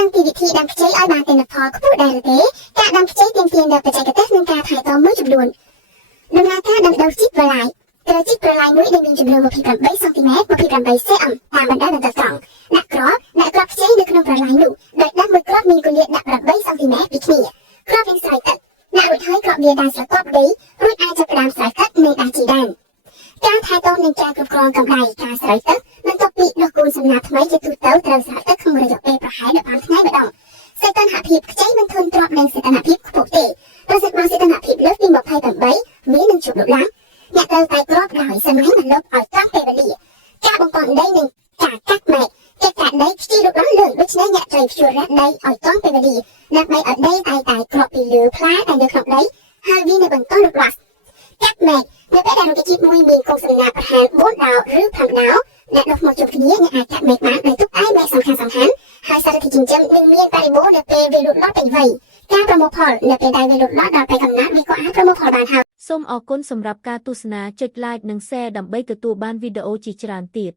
ដឹងពីវិធីដាំខ្ចីឲ្យបានទិន្នផលខ្ពស់ដែរឬទេការដាំខ្ចីទាមទារនូវបច្ចេកទេសនិងការថែទាំមួយចំនួនដំណើរការដាំដុះជីកប្រឡាយត្រូវជីកប្រឡាយមួយដែលមានចំនួន28សង់ទីម៉ែត្រ28 cm តាមបណ្ដោយបន្ទាត់ត្រង់ដាក់គ្រាប់ខ្ចីនៅក្នុងប្រឡាយនោះដោយដាំមួយគ្រាប់មានគម្លាតដាក់8សង់ទីម៉ែត្រពីគ្នាគ្រាប់វាស្រោចទឹកដាក់រួចហើយគ្រាប់វាដាំស្រទាប់ដីរួចអាចចាប់ផ្ដើមស្រោចទឹកនិងដាក់ជីដើមការថែទាំនិងការគ្រប់គ្រងកម្ដៅការស្រោចទឹកបន្ទាប់ពីដុះកូនសំណាបថ្មីជាទូទៅត្រូវស្រោចទឹកក្នុងរយៈពេលប្រហែល15ថ្ងៃម្ដងសីតុណ្ហភាពខ្ចីមិនធន់ទ្រាំនឹងសីតុណ្ហភាពខ្ពស់ទេប្រសិនបើសីតុណ្ហភាពលើសពី28វានឹងជប់លុបឡើងអ្នកត្រូវតែគ្របដោយសំណាញ់មិនលុបឲ្យតាំងពេលវេលាការបង្កប់ដីនិងការកាត់មែកកិច្ចការដីខ្ចីលុបឡើងលើដូច្នេះអ្នកត្រូវភ្ជួររ៉ាត់ដីឲ្យតាំងពេលវេលាដើម្បីឲ្យដីតែគ្របពីលើផ្លែតែនៅក្នុងដីហើយវានៅបន្តលុបលាស់កាត់មែកនៅពេលដែលរុក្ខជាតិមួយមានកូនសំណាបប្រហែល4ដៅឬ5ដៅអ្នកដុះមកជួបគ្នាអ្នកអាចកាត់មែកបានដោយទុកឯមែកសំខាន់ហើយសារធាតុចិញ្ចឹមនឹងមានបរិបូរណ៍នៅពេលវាលូតលាស់ពេញវ័យការប្រមូលផលនៅពេលដែលវាលូតលាស់ដល់ពេលកំណត់វាក៏អាចប្រមូលផលបានហើយសូមអរគុណសម្រាប់ការទស្សនាចុច like និង share ដើម្បីទទួលបានវីដេអូជាច្រើនទៀត